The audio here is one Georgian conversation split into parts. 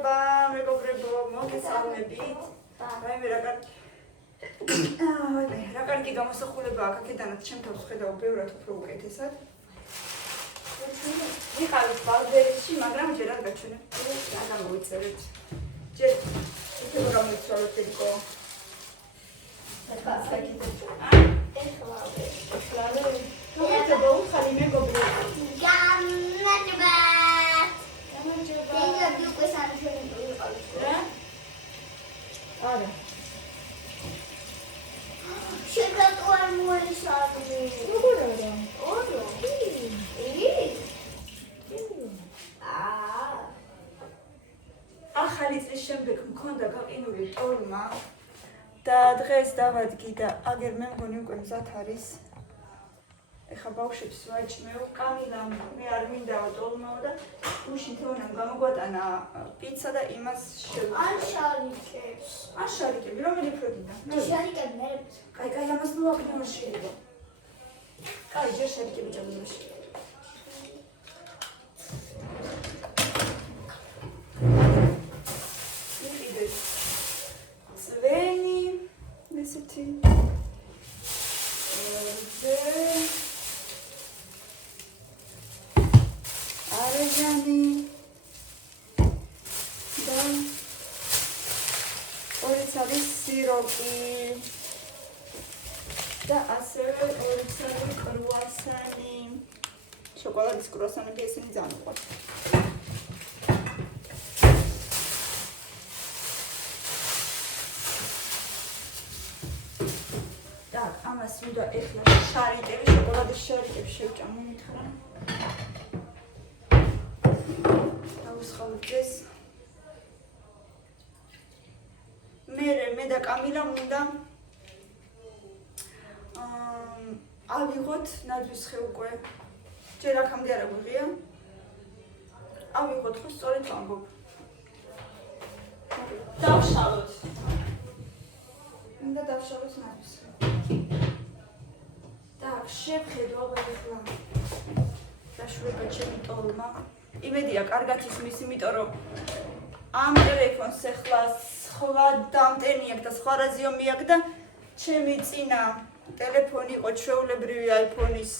გამარჯობა, მეგობრებო, მოგესალმებით. რაიმე რა კარგი გამოსახულება აქ აქედანაც ჩემ თავს ხედავ ბევრად უფრო უკეთესად. ვიყავით ბალდერში, მაგრამ ჯერ არ გაჩვენებ. რა გამოვიწერეთ. ჯერ ისევ გამოვიცვალოთ ეკო. ეხლა ხალი მეგობრებო. გამარჯობა. არა. შეგატყვა მოისადმი. როგორ არა? ორო. ახალი წლის შემდეგ მქონდა გაყინული ტოლმა და დღეს დავადგი და აგერ მე მგონი უკვე მზად არის. ეხა ბავშვებს ვაჭმევ, კამილამ მე არ მინდაო ტოლმაო და გუშინ თეონამ გამოგვატანა პიცა და იმას ან შარიკებს. ან შარიკები, რომელი ფროდინა? შარიკები მე. კაი, ამას მოვაკნიო შეიძლება. კაი, ჯერ შარიკები ჭამდოში. იყიდეთ წვენი, ესეთი არეზანი და ორი ცალი სიროპი და ასევე ორი ცალი კრუასანი. შოკოლადის კრუასანები ესენი ძალიან მიყვარს. так, ამას ვიდა ეხლა შარიკები, შოკოლადის შარიკები შევჭამ მომითხრა. დავუსხავთ ეს. მე და კამილამ უნდა ავიღოთ ნაძვის ხე უკვე. ჯერ აქამდე არ აგვიღია. ავიღოთ ხო სწორედ ვამბობ. დავშალოთ. უნდა დავშალოთ ნაძვის ხე. так, შევხედავ ახლა. დაშვება ჩემი ტოლმა. იმედია კარგად ისმის, იმიტომ რომ ამ ტელეფონს ახლა სხვა დამტენი აქვს და სხვა რაზიომი აქვს და ჩემი წინა ტელეფონი იყო ჩვეულებრივი iPhone-ის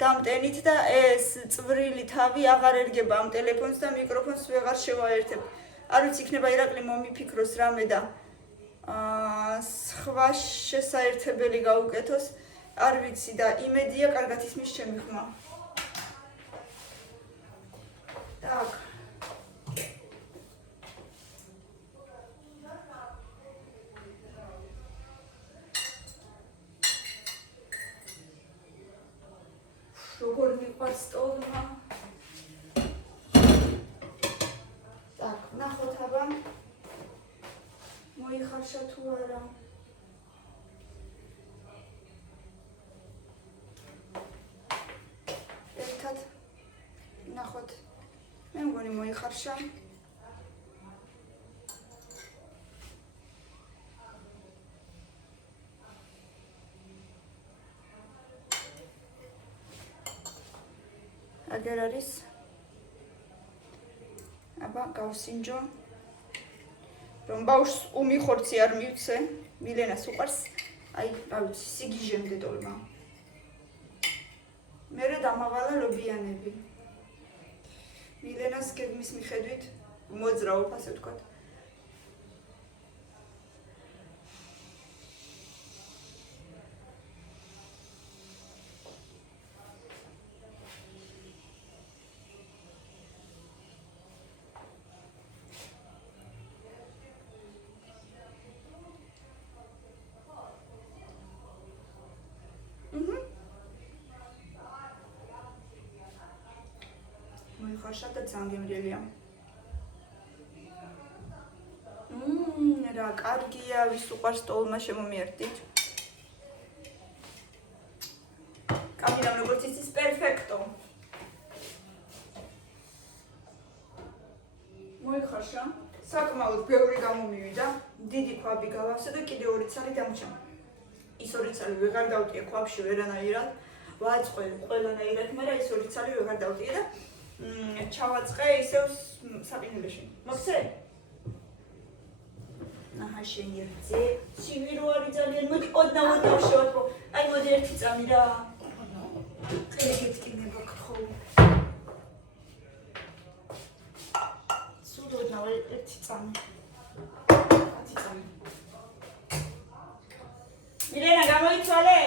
დამტენით და ეს წვრილი თავი აღარ ერგება ამ ტელეფონს და მიკროფონს ვეღარ შევაერთებ. არ ვიცი, იქნება ირაკლი მომიფიქროს რამე და სხვა შესაერთებელი გაუკეთოს. არ ვიცი და იმედია კარგად ისმის ჩემი ხმა. так. როგორ მიყვარს ტოლმა. так, ნახოთ აბა. მოიხარშა თუ არა. ერთად ნახოთ. მე მგონი მოიხარშა. აგერ არის. აბა გავსინჯო. რომ ბავშვს უმიხორცი არ მივცე, მილენას უყარს. აი, რა ვიცი, სიგიჟემდე ტოლმა. მერე დამავალა ლობიანები. მილენას გეგმის მიხედვით მოძრაობ, ასე ვთქვათ. მოიხარშა და ძალიან გემრიელია. რა კარგია, ვის უყვარს ტოლმა შემომიერთდით. კამილამ როგორც იცის პერფექტო. მოიხარშა, საკმაოდ ბევრი გამომივიდა, დიდი ქვაბი გავავსე და კიდე ორი ცალი დამჭა. ის ორი ცალი ვეღარ დავტია ქვაბში ვერანაირად. ვაწყო ყველანაირად, მაგრამ ის ორი ცალი ვეღარ დავტია და ჩავაწყე ისევ საპინებაში. მოხსე? აჰა, შენი რძე, ცივი რო არის ძალიან, მოდი ოდნავ შევატყო. აი მოდი ერთი წამი რა. გეტკინება გქხოვ. სულ ოდნავ ერთი წამი. 10 წამი. მილენა გამოიცვალე?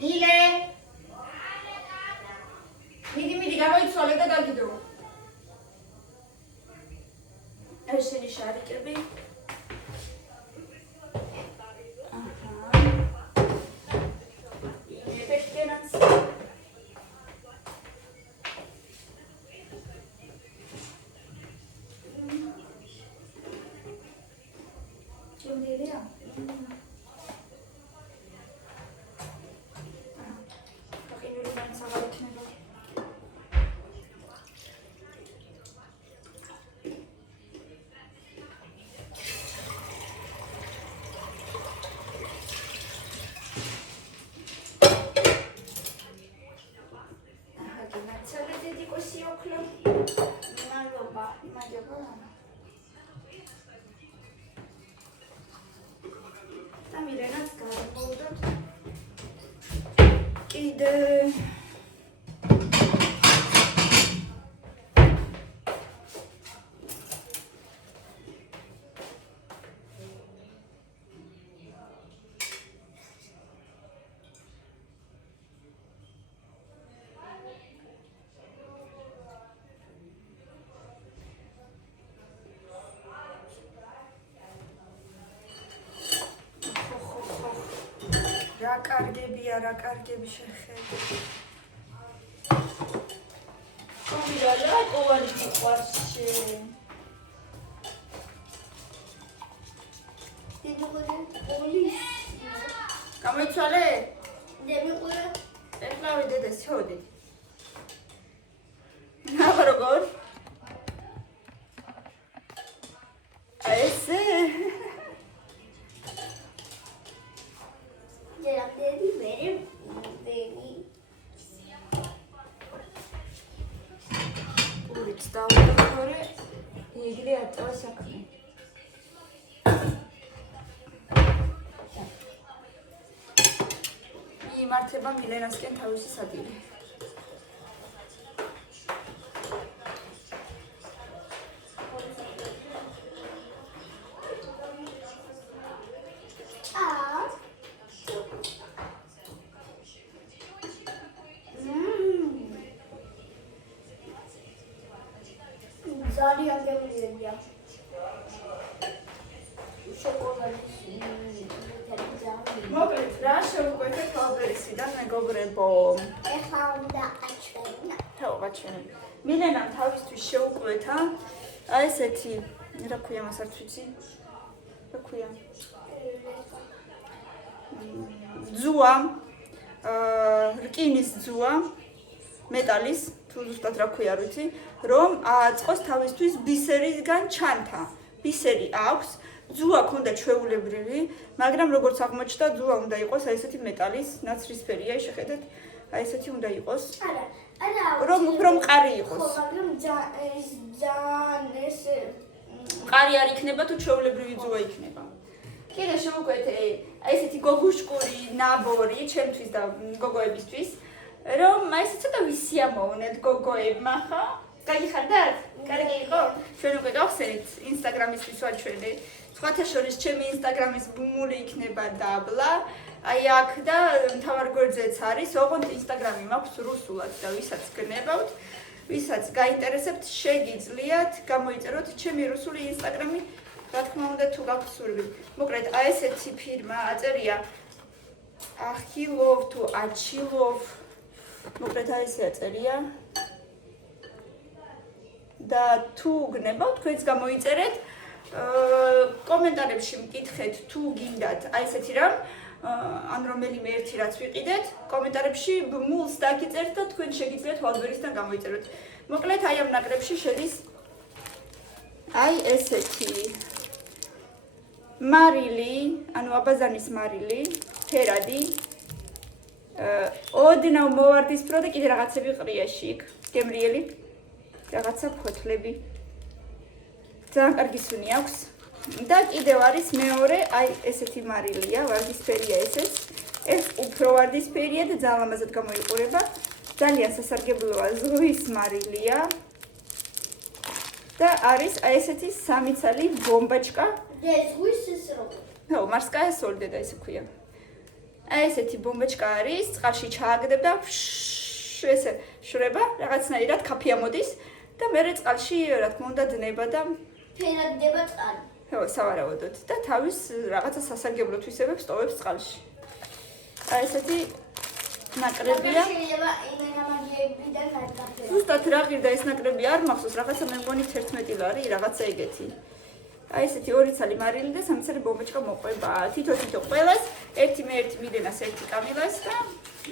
მილე მიდი გამოიცვალე და დაგიდო. ესენი შარიკები. აჰა. ებეშკენაც. ჩემდერია. ახინური მაინც აღარ იქნება. და მილენაც გამოვდოთ. კიდე რა კარგები შეხედე. კომიდა რა ოვალი გიყვარს შენ. პოლის. გამოიცვალე? დემიყურე. ეხლა ვიდედეს შევდით. აბა როგორ? ესე დედები მერე ვენი. ურიც დავდოქორე იგლე ატოვა საქმე. იმართება მილენასკენ თავისი სადილე. ძალიან გემრიელია. შოკოლადის მოკლედ რა შევუკვეთე თვალბერისიდან მეგობრებო. ეხლა უნდა აჩვენა. თავაჩვენე. მილენამ თავისთვის შეუკვეთა აი ესეთი რა ქვია მას არც ვიცი. რა ქვია? ძუა რკინის ძუა მეტალის თუ ზუსტად რა ქვია არ ვიცი რომ აწყოს თავისთვის ბისერისგან ჩანთა. ბისერი აქვს, ძუა ქონდა ჩვეულებრივი, მაგრამ როგორც აღმოჩნდა, ძუა უნდა იყოს აი ესეთი მეტალის, ნაცრისფერია, შეხედეთ, აი ესეთი უნდა იყოს. რომ უფრო მყარი იყოს. ხო, მაგრამ ძალიან ეს მყარი არ იქნება თუ ჩვეულებრივი ძუა იქნება. კიდე შევუკვეთე აი ესეთი გოგუშკური ნაბორი ჩემთვის და გოგოებისთვის, რომ აი ესე ცოტა ვისიამოვნეთ გოგოებმა, ხო? გაიხარდათ? კარგი იყო? ჩვენ უკვე გავხსენით ინსტაგრამისთვის ვაჩვენე. სხვათა შორის ჩემი ინსტაგრამის ბუმული იქნება დაბლა. აი აქ და მთავარ გვერდზეც არის, ოღონდ ინსტაგრამი მაქვს რუსულად და ვისაც გნებავთ, ვისაც გაინტერესებთ, შეგიძლიათ გამოიწეროთ ჩემი რუსული ინსტაგრამი, რა თქმა უნდა თუ გაქვთ სურვილი. მოკლედ, აი ესეთი ფირმა აწერია ახილოვ თუ აჩილოვ. მოკლედ აი ესე აწერია. და თუ გნებავთ, თქვენც გამოიწერეთ. კომენტარებში მკითხეთ თუ გინდათ აი ესეთი რამ ან რომელიმე ერთი რაც ვიყიდეთ, კომენტარებში ბმულს დაგიწერთ და თქვენ შეგიძლიათ თვალბერისთან გამოიწეროთ. მოკლედ აი ამ ნაკრებში შედის აი ესეთი მარილი, ანუ აბაზანის მარილი, ფერადი ოდნავ მოვარდისფრო და კიდე რაღაცები ყრია შიგ, გემრიელი, რაღაცა ფოთლები. ძალიან კარგი სუნი აქვს. და კიდევ არის მეორე, აი ესეთი მარილია, ვარდისფერია ესეც. ეს უფრო ვარდისფერია და ძალიან ლამაზად გამოიყურება. ძალიან სასარგებლოა, ზღვის მარილია. და არის აი ესეთი სამი ცალი ბომბაჩკა. ზღვის ეს როგორ? ხო, მარსკაია სოლი და ესე ქვია. აი ესეთი ბომბაჩკა არის, წყალში ჩააგდებ და ესე შრება, რაღაცნაირად კაფეა მოდის და მერე წყალში რა თქმა უნდა დნება და ფერადდება წყალი. ხო, სავარაუდოდ და თავის რაღაცა სასარგებლო თვისებებს ტოვებს წყალში. აი ესეთი ნაკრებია. შეიძლება იმენამაგებიდან გადაგაფეროს. ზუსტად რა ღირდა ეს ნაკრები არ მახსოვს, რაღაცა მე მგონი 11 ლარი, რაღაცა ეგეთი. აი ესეთი ორი ცალი მარილი და სამი ცალი ბომბაჩკა მოყვება. თითო ყველას, ერთი მე ერთი მიდენას, ერთი კამილას და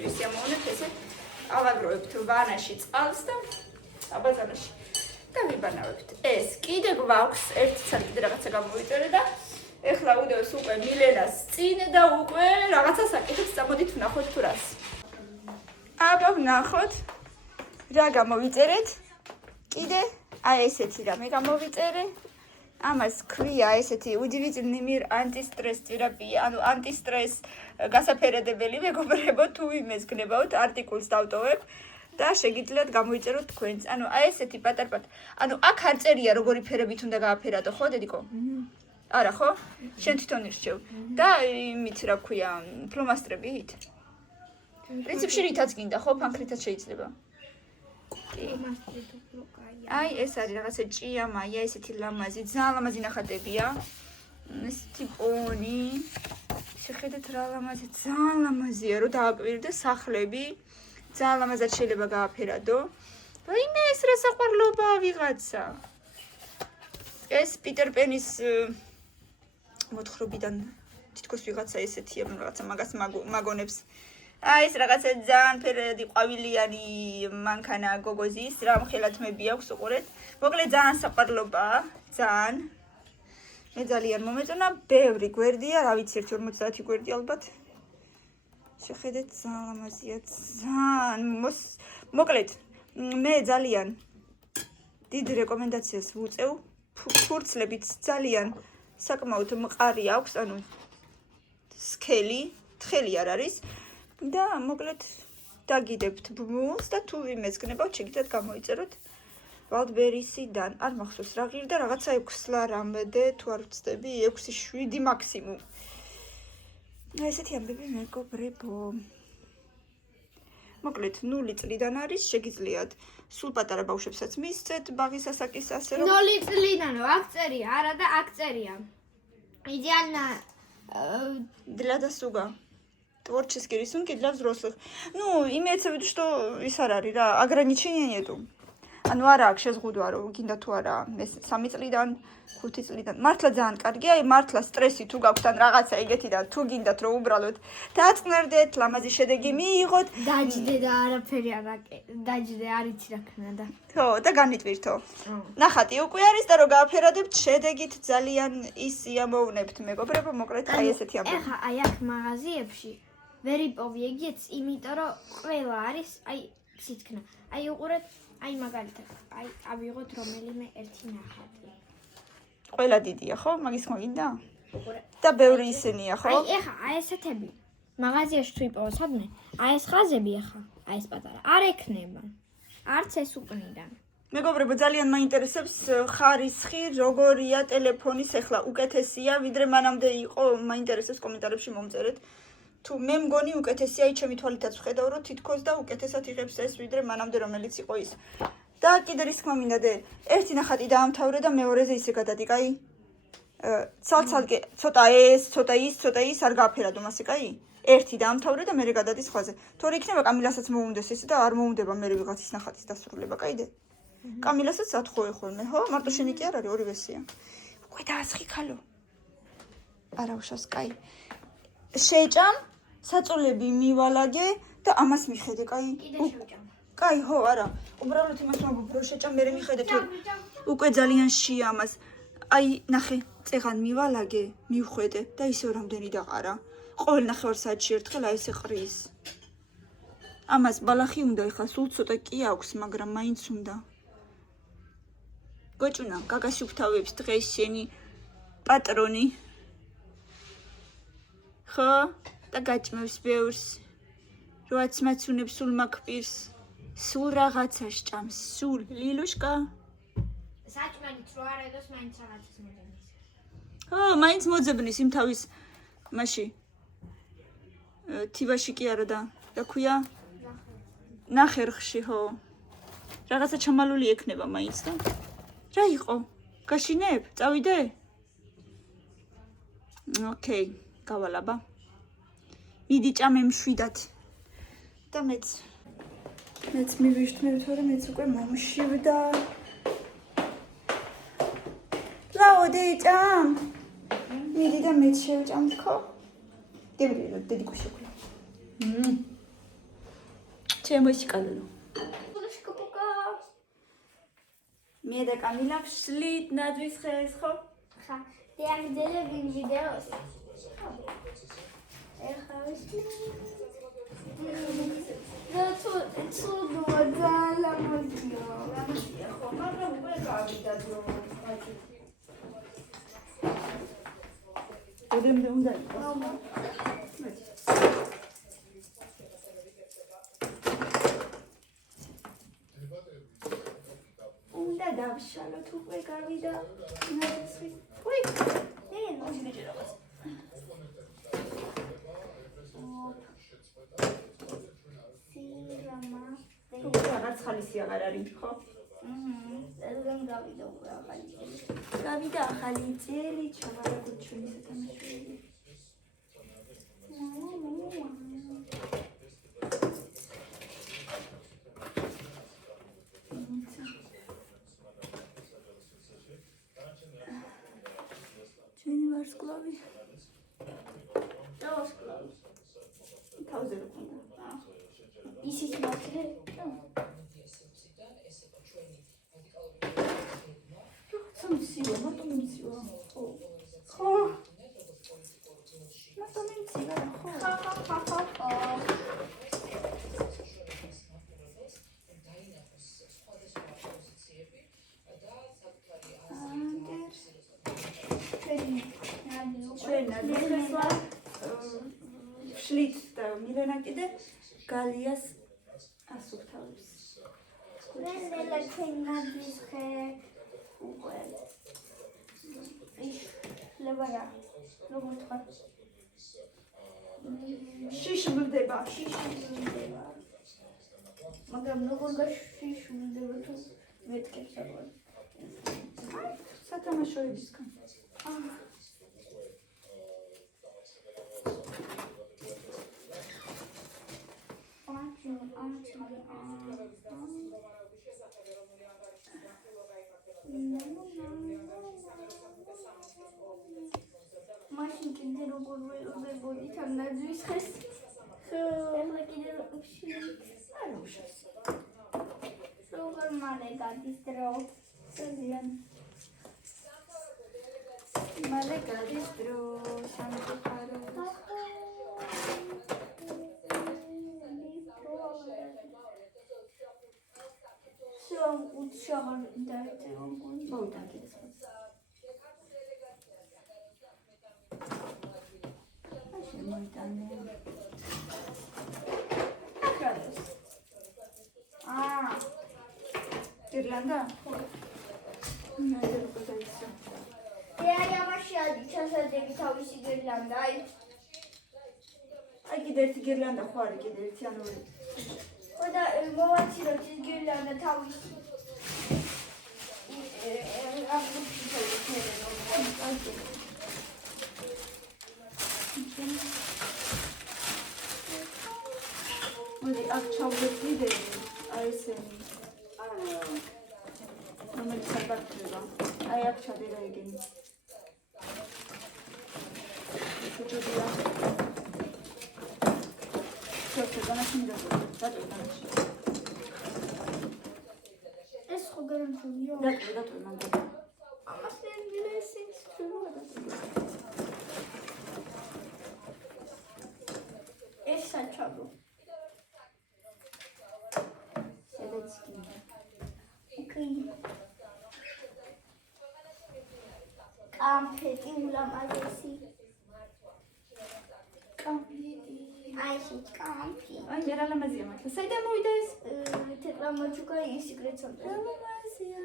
ეს ამოვნებ ესე ავაგროვებთ ვანაში წყალს და აბაზანაში. და ვიბანავებთ. ეს კიდე გვაქვს ერთი ცალი კიდე რაღაცა გამოვიწერე და ეხლა უდევს უკვე მილენას წინ და უკვე რაღაცას აკეთებს, წამოდით ვნახოთ თუ რას. აბა ვნახოთ რა გამოვიწერეთ. კიდე აი ესეთი რამე გამოვიწერე. ამას ქვია ესეთი უდივიძნიმირ ანტისტრეს თერაპია, ანუ ანტისტრეს გასაფერადებელი მეგობრებო, თუ იმეს გნებავთ არტიკულს დავტოვებ. და შეგიძლიათ გამოიწეროთ თქვენც. ანუ აი ესეთი პატარ-პატარ. ანუ აქ არ წერია როგორი ფერებით უნდა გააფერადო, ხო, დედიკო? არა, ხო? შენ თვითონ ირჩევ. და იმით რა ქვია, ფლომასტრებით? პრინციპში რითაც გინდა, ხო, ფანქრითაც შეიძლება. აი ეს არის რაღაცა ჭიამაია, ესეთი ლამაზი, ძალიან ლამაზი ნახატებია. ესეთი პონი. შეხედეთ რა ლამაზი, ძალიან ლამაზია, რომ დააკვირდე სახლები. ძალიან ლამაზად შეიძლება გააფერადო. ვაიმე ეს რა საყვარლობა ვიღაცა. ეს პიტერ პენის მოთხრობიდან თითქოს ვიღაცა ესეთია, რაღაცა მაგას მაგონებს. აი ეს რაღაცა ძალიან ფერადი ყვავილიანი მანქანა გოგოზის, რა ხელათმები აქვს უყურეთ. მოკლედ ძალიან საყვარლობაა, ძალიან. მე ძალიან მომეწონა, ბევრი გვერდია, რა ვიცი 50 გვერდი ალბათ. შეხედეთ ძალიან ლამაზია, ძალიან მოკლედ მე ძალიან დიდ რეკომენდაციას ვუწევ, ფურცლებიც ძალიან საკმაოდ მყარი აქვს, ანუ სქელი, თხელი არ არის და მოკლედ დაგიდებთ ბმულს და თუ იმეს გნებავთ, შეგიძლიათ გამოიწეროთ ვალდბერისიდან, არ მახსოვს რა ღირდა, რაღაცა 6 ლა რამედე, თუ არ ვცდები, 6-7 მაქსიმუმ. ესეთი ამბები მეგობრებო. მოკლედ 0 წლიდან არის, შეგიძლიათ სულ პატარა ბავშვებსაც მისცეთ ბაღის ასაკის ასე რომ 0 წლიდან აქ წერია, არა და აქ წერია. Идеально для досуга. Творческий рисунки для взрослых. Ну, имеется в виду, что ის არ არის რა, ограничения нету. ანუ არა აქვს შეზღუდვა რომ გინდა თუ არა ეს 3 წლიდან 5 წლიდან მართლა ძალიან კარგია აი მართლა სტრესი თუ გაქვთ ან რაღაცა ეგეთი და თუ გინდათ რომ უბრალოდ დაწყნარდეთ ლამაზი შედეგი მიიღოთ დაჯდე და არაფერი არ დაჯდე არ იცი რა ქნა და ხო და განიტვირთო ნახატი უკვე არის და რომ გააფერადებთ შედეგით ძალიან ის იამოვნებთ მეგობრებო მოკლედ აი ესეთი ამბავი ეხა აი აქ მაღაზიებში ვერ იპოვი ეგეც იმიტომ რომ ყველა არის აი სითქნა აი უყურეთ აი მაგალითად აი ავიღოთ რომელიმე ერთი ნახატი ყველა დიდია ხო მაგის ხმაგინდა და ბევრი ისენია ხო აი ეხა აი ესეთები მაღაზიაში თუ იპოვო სადმე აი ეს ხაზები ეხა აი ეს პატარა არ ექნება არც ეს უკნიდან მეგობრებო ძალიან მაინტერესებს ხარისხი როგორია ტელეფონის ეხლა უკეთესია ვიდრე მანამდე იყო მაინტერესებს კომენტარებში მომწერეთ თუ მე მგონი უკეთესია ჩემი თვალითაც ვხედავ რომ თითქოს და უკეთესად იღებს ეს ვიდრე მანამდე რომელიც იყო ის და კიდე რის თქმა მინდა დე ერთი ნახატი დაამთავრე და მეორეზე ისე გადადი კაი ცალ-ცალკე ცოტა ის არ გააფერადო მასე კაი ერთი დაამთავრე და მე გადადი სხვაზე თორე იქნება კამილასაც მოუნდეს ესე და არ მოუნდება მე ვიღაცის ნახატის დასრულება კაიდე კამილასაც ათხოვე ხოლმე ხო მარტო შენი კი არ არის ორი ვერსია უკვე დაასხი ქალო არა უშავს კაი შეჭამ საწოლები მივალაგე და ამას მიხედე, კაი? კაი, ხო, არა. უბრალოდ იმას მოგობ, რომ შეჭამ მე მიხედე თუ უკვე ძალიან შია ამას. აი, ნახე, წეღან მივალაგე, მივხვედე და ისევ რამდენი დაყარა. ყოველ ნახევარ საათში ერთხელ აი ესე ყრის. ამას ბალახი უნდა ეხლა სულ ცოტა კი აქვს, მაგრამ მაინც უნდა. გოჭუნა, გაგას უკთავებს დღეს შენი პატრონი. ხო? და გაჭმევს ბევრს. როაც მაცუნებს სულ მაგპირს. სულ რაღაცა სჭამს, სულ ლილუშკა. საჭმელიც რო არ ედოს, მაინც რაღაცას მოძებნის. ხო, მაინც მოძებნის იმ თავის მაში. თივაში კი არა და ქვია? ნახერხში, ხო. რაღაცა ჩამალული ექნება მაინც და. რა იყო? გაშინებ? წავიდე? ოკეი, გავალაბა. მიდი ჭამე მშვიდად. და მეც მივიშთმევ, თორე მეც უკვე მომშივდა. ლაოდე ჭამ. მიდი და მეც შევჭამ თქო. დედი კუშეკულა. ჩემო შიკალო. მე და კამილა ვშლით ნაძვის ხეს ხო? ხა, დიაგდელები ვიდეოს. ეხა ვისმენ. ცუდოა ძალამაზია. ლამაზია ხო, მაგრამ უკვე გავიდა დრო. ოდემდე უნდა იყოს. უნდა დავშალოთ უკვე გავიდა. უი, მოიჯერა რაღაც. რაღაც ხალისი აღარ არის, ხო? ezgan გავიდა უკვე ახალი წელი. გავიდა ახალი წელი, ჩამარა გუჩვენი სათამაშოები. ჩვენი ვარსკვლავი. რა ვარსკვლავი? თავზე რო ქონდა. ისიც მართლე? სამციო, მარტო მიმცივა. ხო. მარტო მიმცივა, ხო. ხა. შლით და მილენა კიდე გალიას ასუფთავებს. ნელა ქენაძის ხე უკვე. ლებარა. როგორ თქვა? შიშმდება. მაგრამ როგორ გაშიშულდება თუ მეთქებს აღარ. სათამაშოებისგან. მაშინ კიდე როგორ ვეუბნებოდი თან ნაძვის ხეს? ეხლა კიდე არ უშავს. როგორ მალე გადის დრო? ძალიან. მალე გადის დრო, სამწუხაროდ. შაღარ დაეწევა მგონი. მოვიდა კიდე სხვა. შემოიტანე. აკრავს. გირლანდა? ნაირო დაიცა. აი ამაში ჩასადები თავისი გირლანდა, აი. აი კიდე ერთი გირლანდა ხო არის კიდე ერთი ანუ და მოვაცილოთ ის გირლანდა თავისი. მოდი აქ ჩავდეთ ვიდეო, აი ესენი. რომელიც საბაქრება. აი აქ ჩადე რა იგენი. ჩუჩუდია. ეს ხო გარანტია. დატოვე მანდ. ამას ინგლისიც შეიძლება. ეს საჩაბო. კამფეტი ულამაზესი. აი კამფი. აი მე რა ლამაზია მართლა. საიდან მოვიდა ეს? თეკლამაჩუკა ისიკრეცონდა. ლამაზია.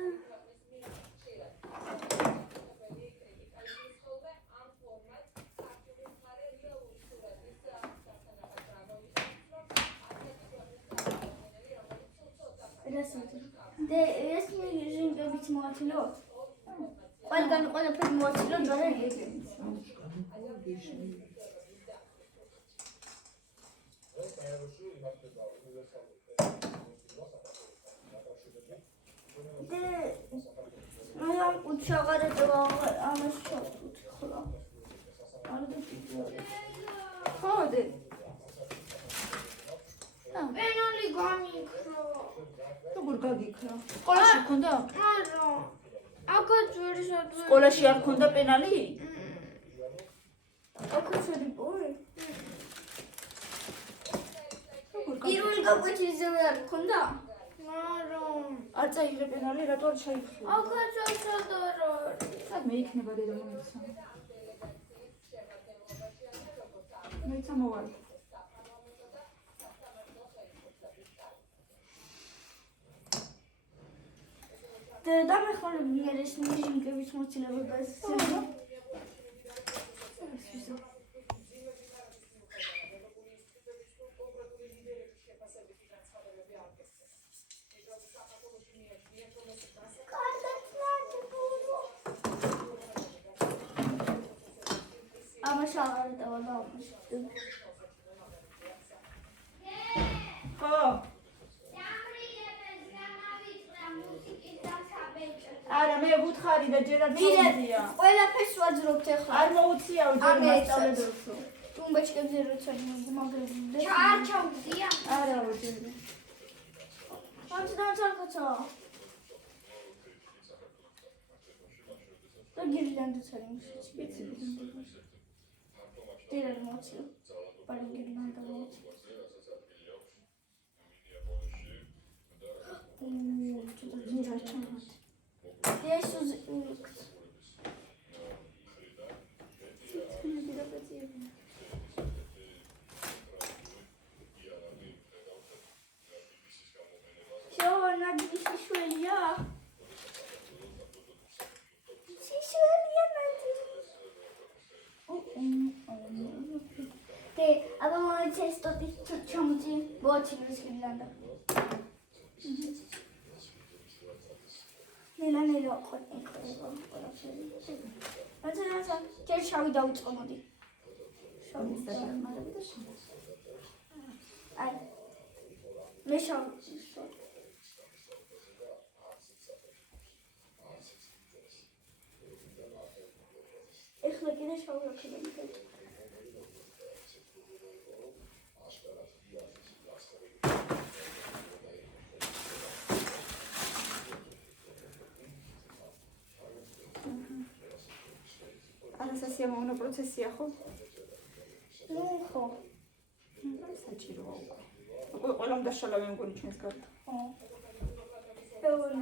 ეს მიზინგებით მოაწილოთ. ყველგან ყველაფერი მოაწილოთ, მაგრამ ეგრე. ამ უჩაღარებდა ამას შევხვდა. ხოდე. პენალი გამიქრო. როგორ გაგიქრა? სკოლაში გქონდა? არა. აკაც ვერ სადღაც. სკოლაში არ გქონდა პენალი? აკაც ვერ იპოვე. როგორ პირველი გაკვეთილზე არ გქონდა? არა. არ წაიღე პენალი, რატო არ ჩაიხრო? აკაც ასადარო. სადმე იქნება დედა მომიცა. მეცა მოვალ. და მე ხოლმე მიერეს მიზინგების მოცილებას. ამაშავარ დავალა ამას. ხო. არა მე ვუთხარი და ჯერაც მომზია. ყველაფერს ვაძრობთ ახლა. არ მოუციაო ჯერ მასწავლებლებს. ტუმბაჩკებზე როცა მაგრებდა. ჩარჩავდია. არა ვუძები. ამცდან ცალკაცა. და გირლანდაც არის მუშაჩი. ვიცი. დერარ მოწი. პარი გირლანდა მოწი. ჩუტა ძინძა ჩამოთ. Jesus. Şöyle bir şişeli ya. Şişeli yemedi. Te, adam onu testo çamucu bu açılmış güllerden. ნელა ხოთქება ყველაფერი. ბაზარსა ჯერ შავი დავიწყო მოდი. შავი დამარები და შავი. აი. მე შავი. ეხლა კიდე შავი ვაქებია. სიამოვნო პროცესია ხო? ნუ ხო. საჭიროა უკვე. ყველამ დაშალავი მგონი ჩვენს გარდა. ხო. ბევრი.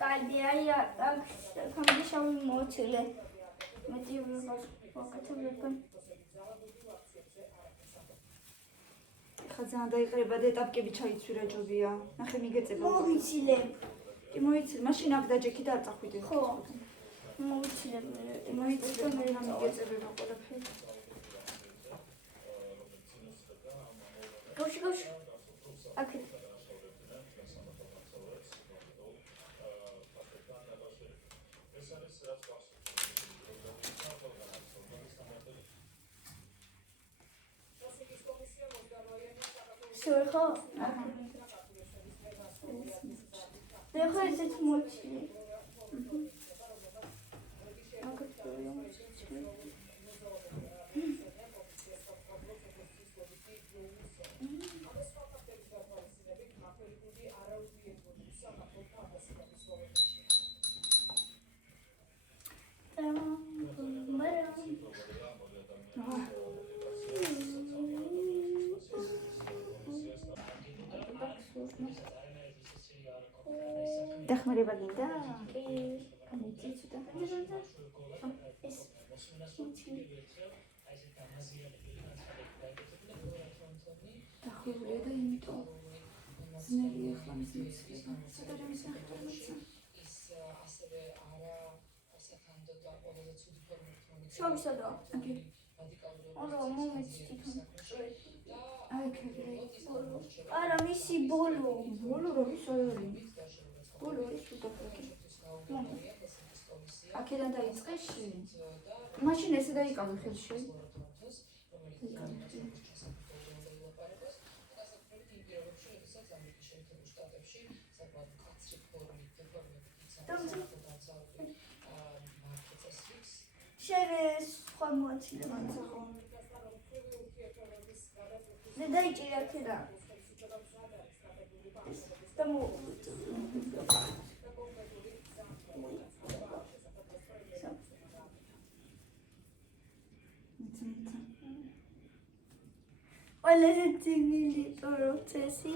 კაი, აი, აქ შავი მოწილე. მეტი ვაკეთებ. ხა ძალიან დაიყრება და ეტაპკები ჩაიცვირა ჯობია. ნახე მიგეწება. მოვიცილებ. კი მოიცილე, მაშინ აქ დაჯექი და არ წახვიდე. ხო. მოვიცილებ. მოიცილე და მე რა მიგეწებება ყველაფერი. გოშ. აქ. სულ ხო? Deja esse mochi. დახმარება გინდა? კი. გამიწი ცოტა. ეს დახვეულია და იმიტომ ძნელია ახლა მის მიცლება. სადა არის ნახტომაცა. შავისადა. აკი. არა, მომეცი თვითონ. აი ქეგრე. არა, მისი ბოლო. ბოლო რომ ისორი. ბოლო ის უდაფრკი. აქედან დაიწყეში. მაშინ ესე დაიკავე ხელში. შენ სხვა მოაცილება. მე დაიჭირე აქედან. და ყველაზე ძნელი პროცესი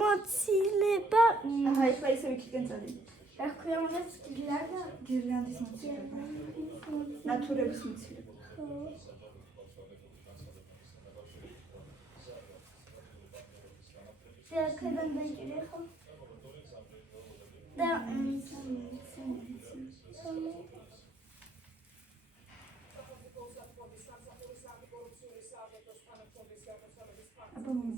მოცილება. აჰა, ეხლა ისე ვიქიდან წადი. რა ქვია უნდა გირლანდა? გირლანდის მოცილება. ნატურების მოცილება. აქედან დაიჭირე ხო? და აბა მომ.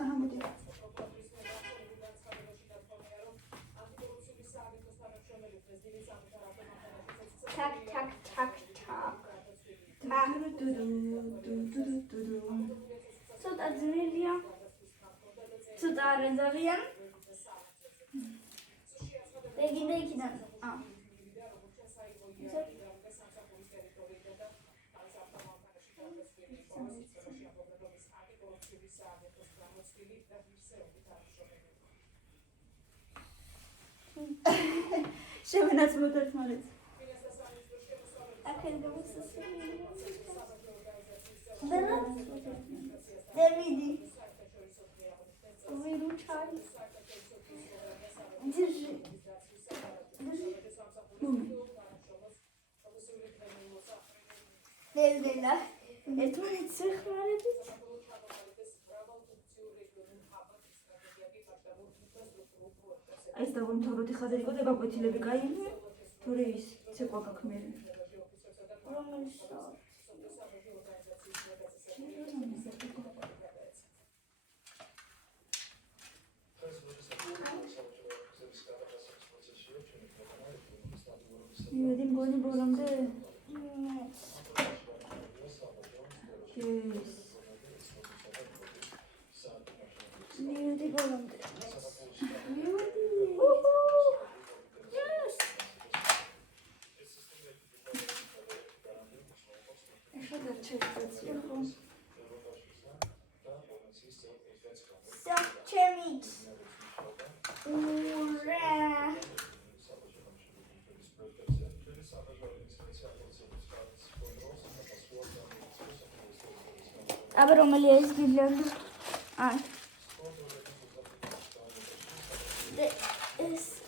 აჰა, მოდი. ჩაკ ჩაკ ჩაკ ჩაკ. ცოტა ძნელია. ცოტა არ ზავიან. ეგინდა იქიდან. შევენაც მოდერთმარეთ. აქედან გამოსასწრებელი. Davidi. Выручай. Держи. Лелела. Это не цехмарит. ეს დავამთავროთ ხადა იყო და გაკვეთილები გაიგე. თორე ის ცეკვა გაქმერე. მივედი მგონი ბოლომდე. მივედი ბოლომდე. Chemix. Ура! Aber Romelia ist gelandet. Ah. Das ist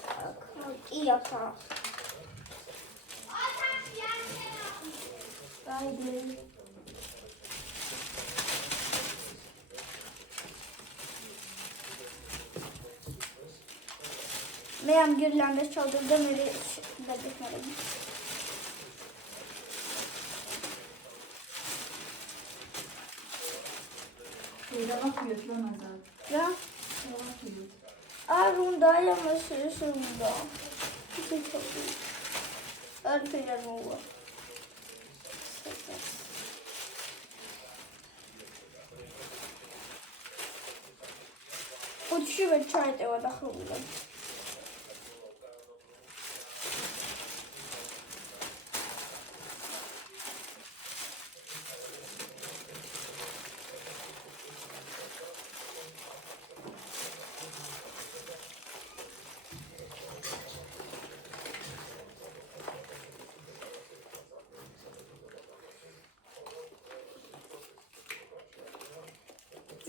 ihr Paar. Beide. मैं am गिरलैंड चौदह मेरे बजट में लगी तेरा वक्त ना मजा क्या रुंदा या मशहूर रुंदा किसी छोटी और फिर रुंदा कुछ भी बच्चा है तो वाला खुला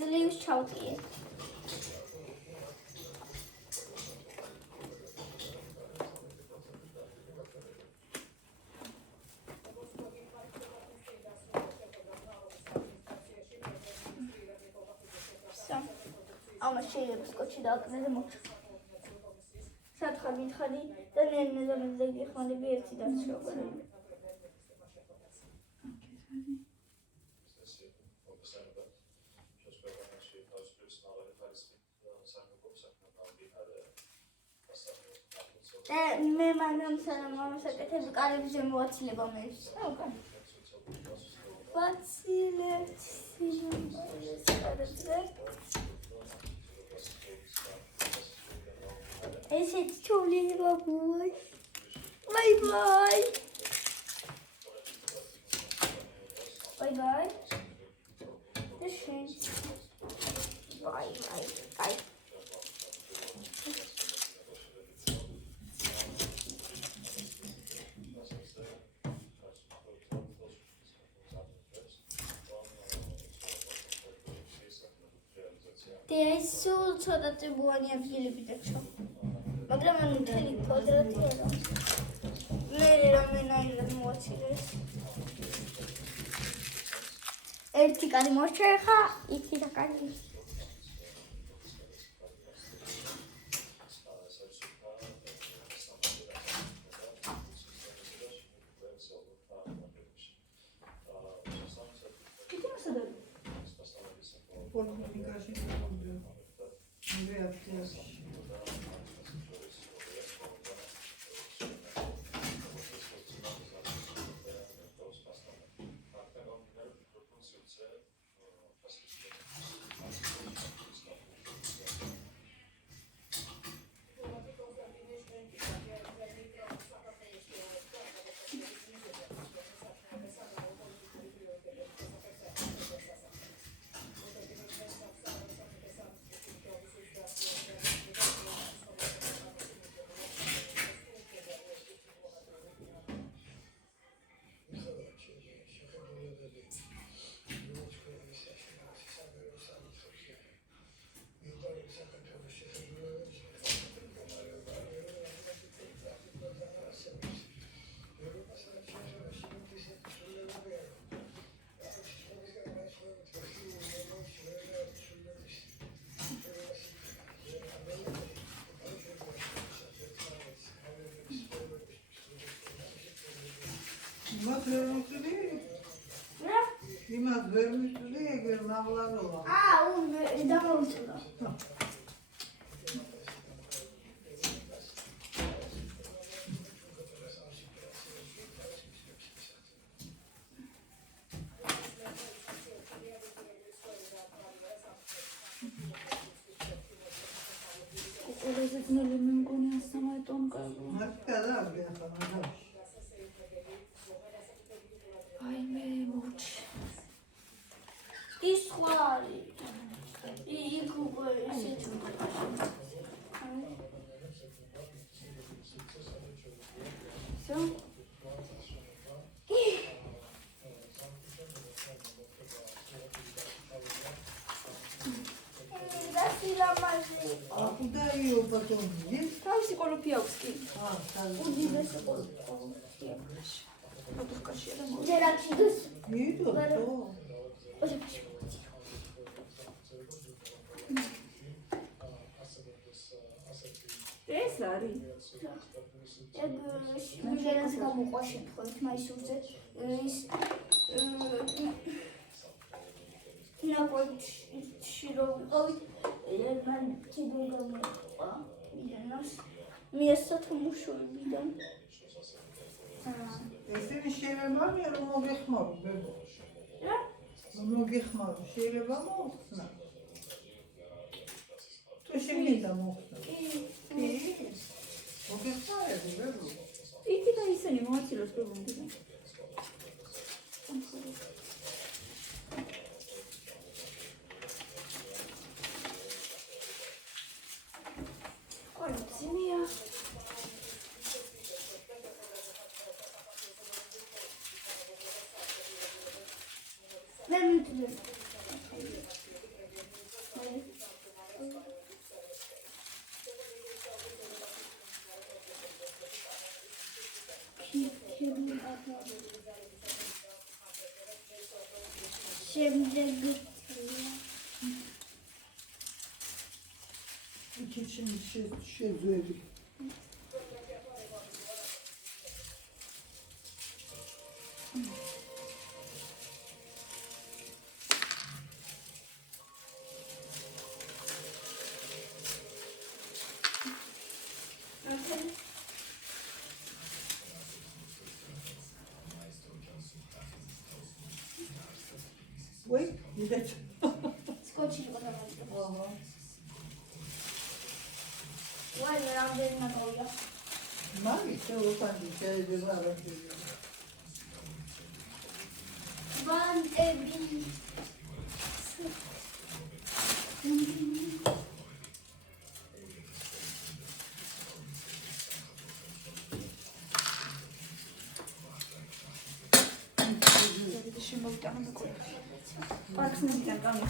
ძლივს ჩავტიე. ამას შეიძლება სკოტჩი დააკრე და მოჩ. სათხარ მითხარი და ნელ-ნელა გიხმარები ერთი დარჩება. მე მაგამ სამამსაკეთებს კარებზე მოვაცილება მე. ვაცილებ კარებზე. ესეც ჩოლება ბუი. Bye bye. Bye bye. Bye bye. Bye. ეს სულ ცოტა ბუანი ადგილები დარჩა. მაგრამ ანუ მთელი კვადრატია რა. მე რამენაირად მოვაცილეს. ერთი კარი მოჩა ხა, იქი და კარი. იმას ვერ მიწვდი, ეგერ მაღლანოა. დამოვიწოდა. ყველაზე ძნელი მე მგონი ასამაი ტონკები. მათი და ახლა აი მე მოჩ. ის ხარი. იქ უკვე ისე ჩუნდა. Всё. куда ее потом здесь? თავისი ყოლოფი აქვს კი. უდიდესი ყოლოფია. ფოტოხკაშია და მო. ჯერაჩიდეს. Идут, то. ეს არის. ეგ მიგერას გამოყვა შემთხვევით მაისურზე ის ნაკოჩი რომ ვიყავით მან კიდე გამოყვა მიგერას მიესათმუშოებიდან ესენი შეიძლება რომ მოგეხმარო ბებო. რა? მოგეხმარო, შეიძლება მოხსნა. თუ შეიძლება მოხსნა. კი. მოგეხმარები ბებო. იქი და ისინი მოაცილოს პრობლემები. კოლექცია. მე მიტყვი შემდეგ Keçin şezüeli. Oy, gidelim. სკოჩი იყო დამაჯდა. Aha. ვაი, რამდენი მაგალია. Mami, se o fanno che è di là. ვანტები. ზედმეტი შემოვიტანო მეკოლებში. პარკს მიდიან გამი.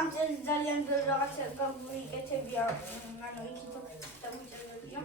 ამ წელს ძალიან ბევრი რაღაცა გაგვიკეთებია, ანუ იქით დაგვიწერებია.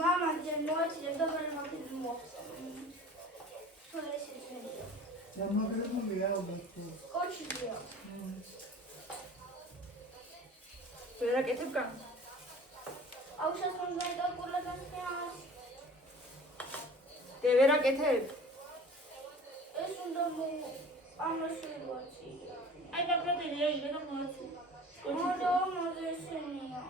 Mama, der Leute, der Bürger macht den Mord. So ist es nicht. Ja, ma credo che è un po'. Scotch via. ვერაკეთებ გან? Außer von Seite Cola ganz klar. დე ვერაკეთებ? Es und dann ამასველი. აი ბაგრატელია იგე და მოაცი. Modo modesenia.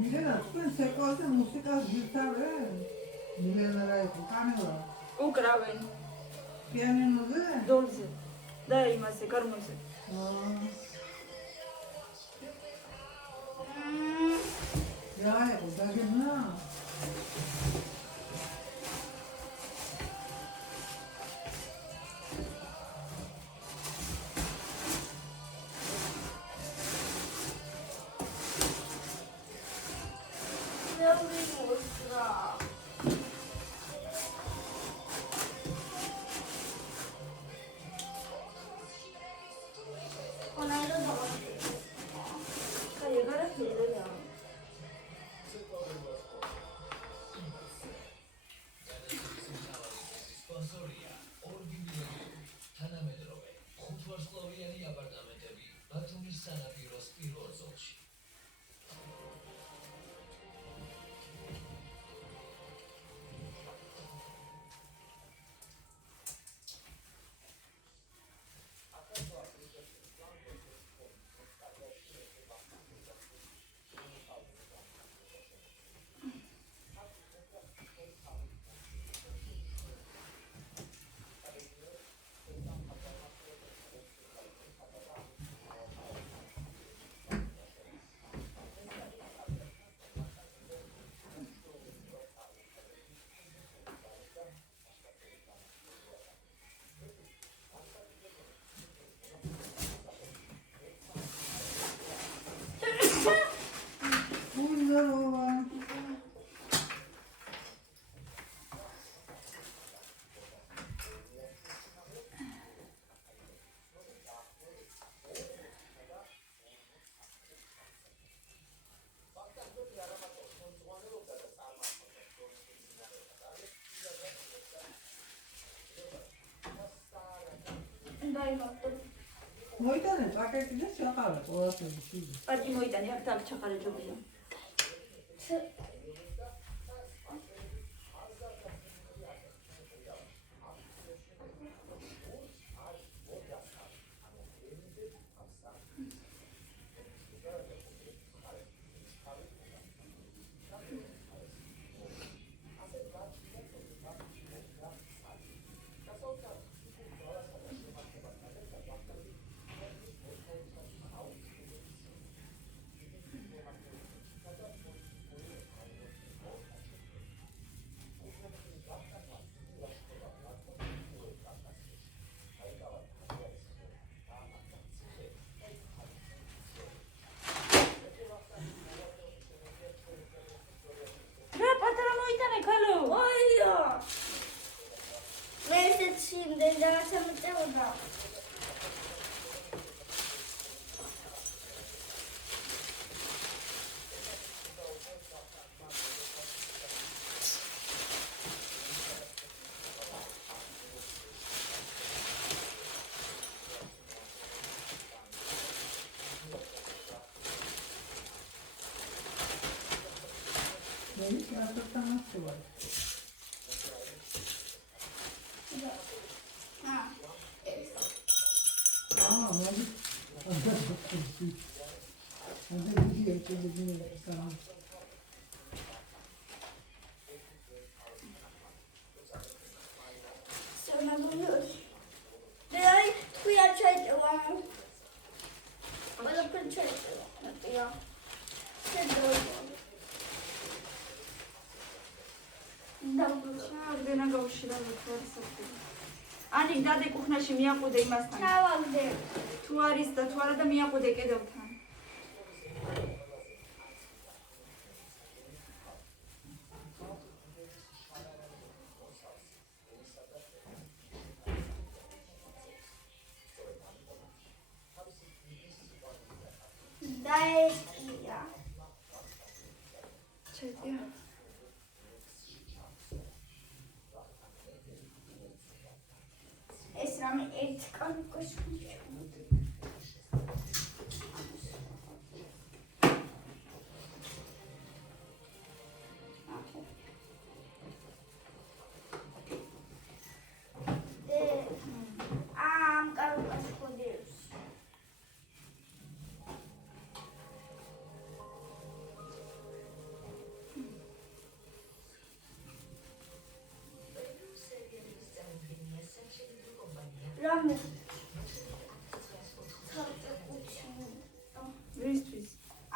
მილენა თქვენ ცეკვაზე მუსიკას გითავენ? მილენა რა იყო? კამელა. უკრავენ პიანინოზე? დოლზე და იმაზე გარმონზე. რა იყო? დაგებნა? მოიტანე პაკეტი და ჩაყარა ყველაფერი. პაკეტი მოიტანე, აქ და ჩაყარა ჯობია. Ani dade kuchnashi miaqude imastan. ჩავაგდე. Tu aris da tu ara da miaqude kedevtan. დაეტია. Chetia. ეს რამე ერთ კანკოს რამე ცალკე უჩინო ვისთვის?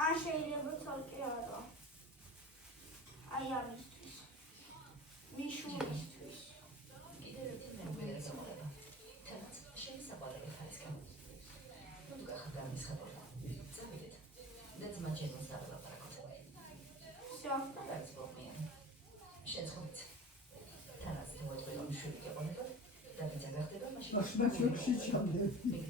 ან შეიძლება ცალკე არა აი ამისთვის მიშურისთვის აშნა ჩუქში ჩამდები.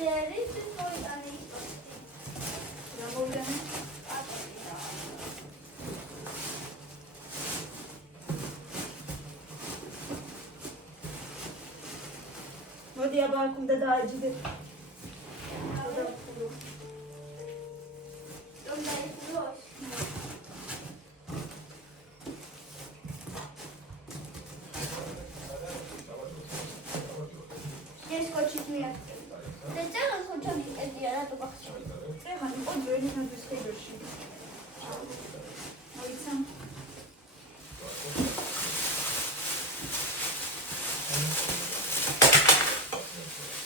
There is a point on it. მოდი აბა აქ უნდა დააჯიდე. Don't let it lose. Yes, coach, it's me. The channel coach on the other box. ეხან იყო ძველი ნაძვის ხედოში. მოიცა.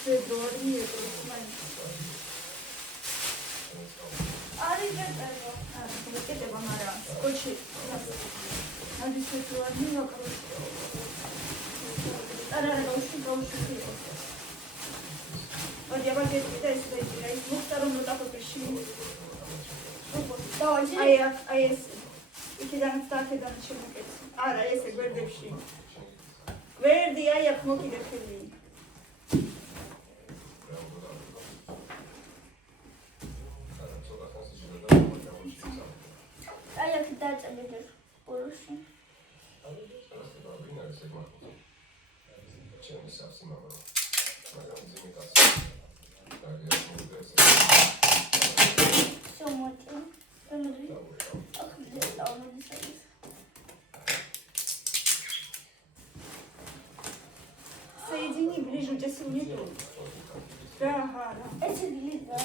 Februari Ari better. კეთება, მაგრამ კოჩი ნაძვის ფებრუარი ვაკროს. არა, გაუშვი. მოდი აბა გეტყვი და ეს დაიჭირა ის მოხდა რომ როტაფოტოში. Давай, აი ეს იქიდანაც და აქედანაც შემოკეთე. არა, ესე გვერდებში. გვერდი აი აქ მოკიდებული. I have to touch a little portion. So much. Соедини ближе, если не то. Да, ага. Это глида.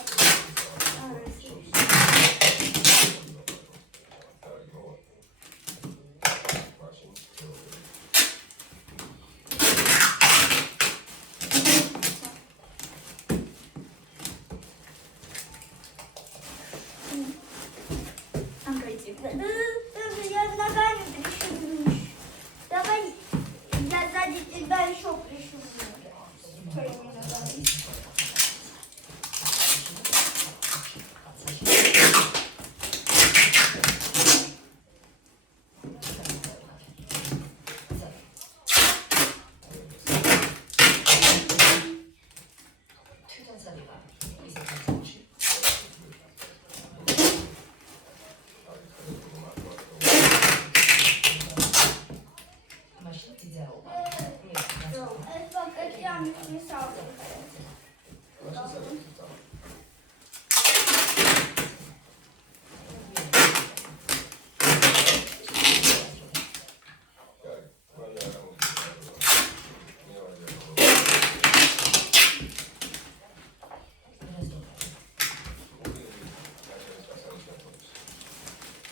Я ногами прищемлю. Давай я сзади тебя еще прищемлю. Своими ногами.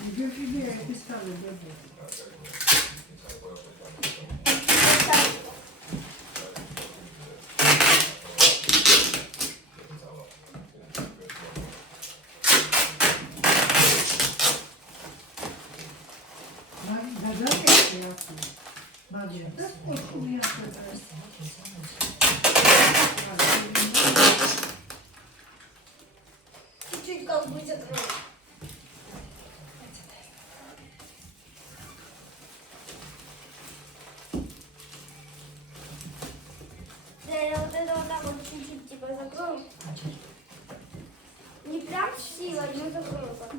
이게 이게 비슷하게 되고. მაგრამ და კოშკი ახლა. Чуть-чуть будет кровь. Я вот это вот так вот чуть-чуть типа закрою. Не прям силой, но закрою так.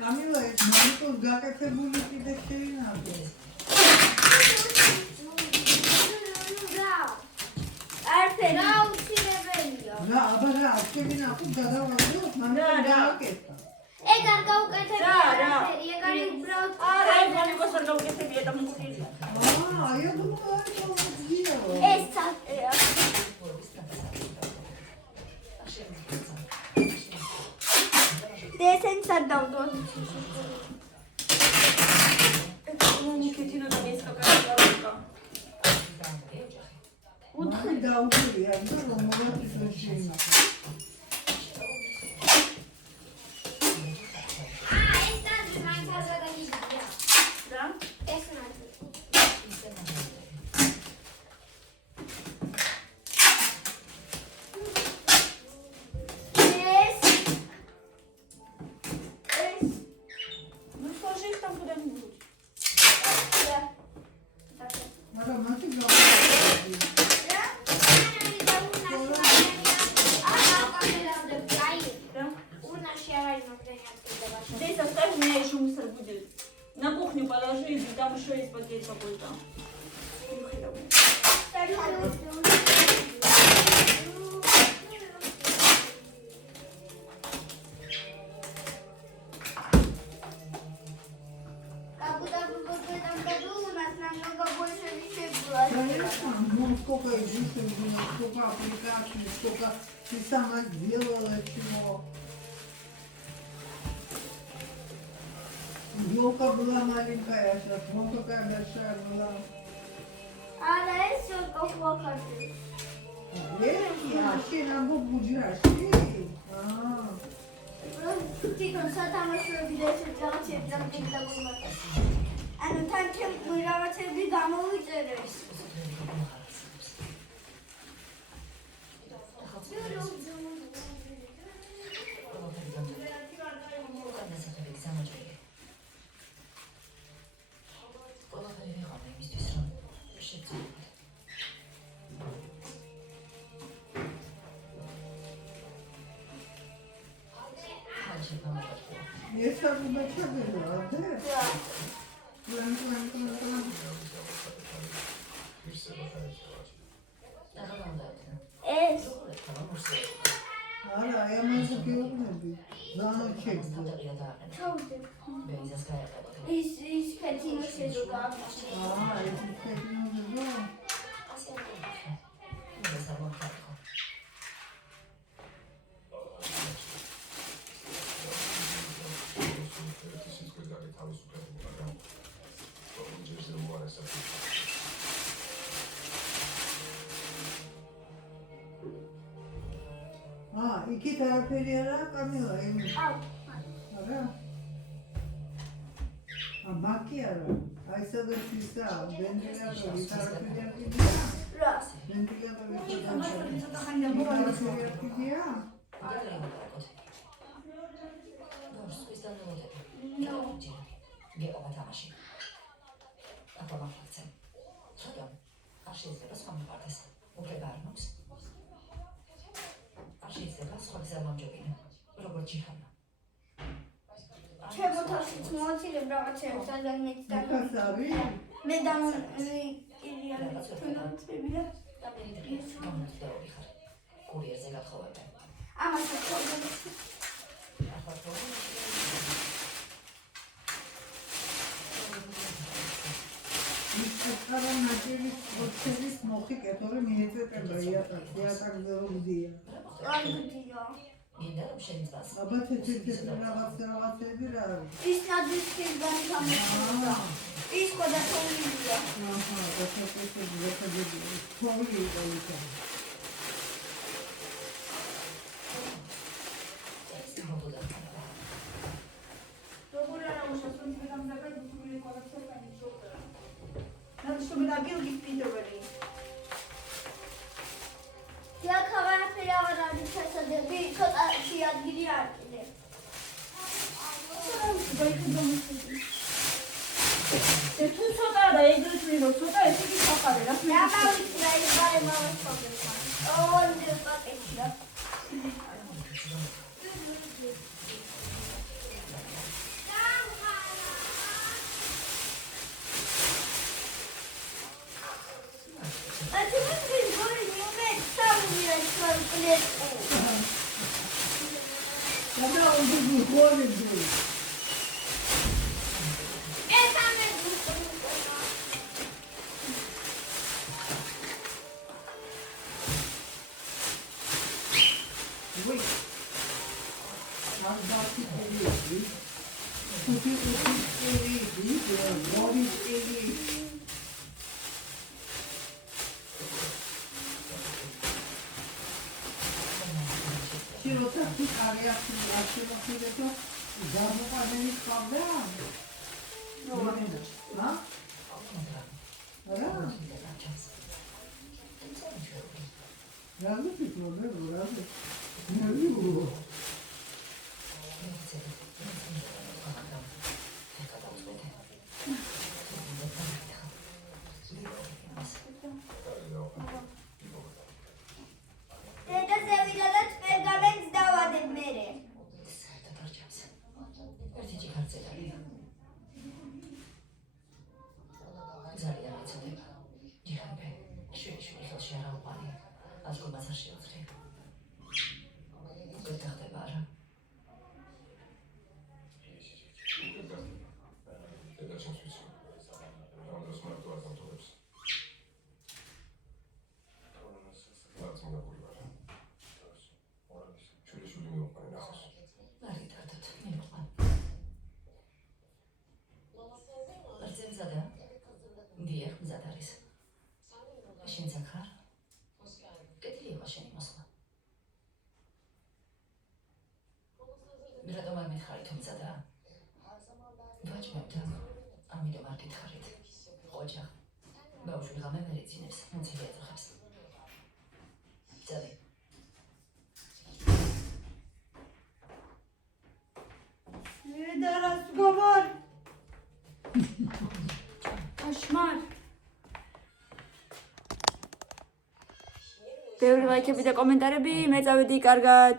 კამილა ეს მონიტორს გაკეთებული კიდე შეინახე. რა, აბა რა, შეინახე გადავაგდოთ, მაგრამ გააკეთა. ეგ არ გაუკეთებია არაფერი, ეგ არის უბრალოდ არა, ეს მონიკოს არ გაუკეთებია და მუხტილია. აი, ეს ცალკეა. დესენს არ დავდოთ. ნიკეტინო და ეს კაკა. უთხი დაუგია და რომელსაც შეინახე. ეს დაზი მაინც არ გადაგიდია. რა? ეს ნაზი. მაგრამ მათი გაუკეთებული. Здесь оставь, меня еще мусор будет. На кухню положи, и там еще есть пакет какой-то. Как будто бы в этом году у нас намного больше вещей было. Конечно, ну сколько изюшек было, сколько аппликаций, сколько ты сама сделала чего. Елка была маленькая, сейчас вон какая большая была. А на это хлопоты. Веришь, а все на букву жрашки. თვითონ სათამაშოები და ესეთ რაღაცები დამდგება. ანუ თან ჩემი რაღაცები გამოვიწერეს. Есть как бы чего, да? Да. ეს არა, აი ამაზე გეუბნები. ზანოჩეკზე. ის ფეთინო შეზოგა. ეს ფეთინო ზოგა. იქით არაფერი არაა, კამილა, იმის. არა? მაკი არა. აი სადაც ისა, ვენტილატორი, არაფერი არ კიდია? რა? ვენტილატორი არაფერი არ კიდია? ჩემო თავშიც მოვაცილებ რაღაცეებს სადღაც მეც და ხასავი? მე დამონტირია თუნდაცებია კურიერზე გათხოვებენ. ამასაც პრობლემის ისწავლა ნაჭირის პროცესის მოხი კეთური მიეწევება იატაკზე როდია. აიგდია მინდა რომ შენ ძმას აბა თეთრ რაღაცები რა არის? ის ნადისკის განსამოწმება ის ხოდა თოვლილია აჰა, და თეთრ რაღაცები თოვლი იყო. როგორ არა უშასო მიგამზაბა ისული კოლექციონერი შოუდა. ნაცნობი ნაბილგის პიტოვერი. დიახავარაფერი აღარ არის შესაძლებელი ცოტა შეადგილი არ კიდე თუ ცოტა და ეგრეთ ვიღო ცოტა ესე კი სახარე რა. მე ამავით რა იბარე მამას პრობლემა ორი პაკეტია Когда он будет голый был? Вы. Когда ты полезли, ты Сирота, ты ариясın Zamopanelik kavga. Ha? Ara. Razı bir problem var, razı. Ne oluyor? დედა ზევიდანაც პერგამენტს დავადებ მერე. ერთი ჭიქარზე დაგია. ძალიან მეცოდება. ჯიხანბე, შვილი ხელში არ აუყარი. ასკომაც არ შეუძლია. უკვე დახდება არა? დედა ჩემს ვიცი. ამ დროს მარტო არ დამტოვებს. რაც მოგებული ვარ. შვილი მივყვარე ნახოს. არი დარდოთ, მივყვან. არცე მზადა? დიახ, მზად არის. შენც აქ ხარ? კეთილი იყო შენი მოსვლა. რატომ არ მითხარი თუ მზადაა? ვაჭმევდა, ამიტომ არ გითხარით. ოჯახ, ბავშვი ღამე ვერ იცინებს, მოცილი ეძახებს. წადი. და რას გოვარ? Koşmar. ბევრი ლაიქები და კომენტარები, მე წავედი კარგად.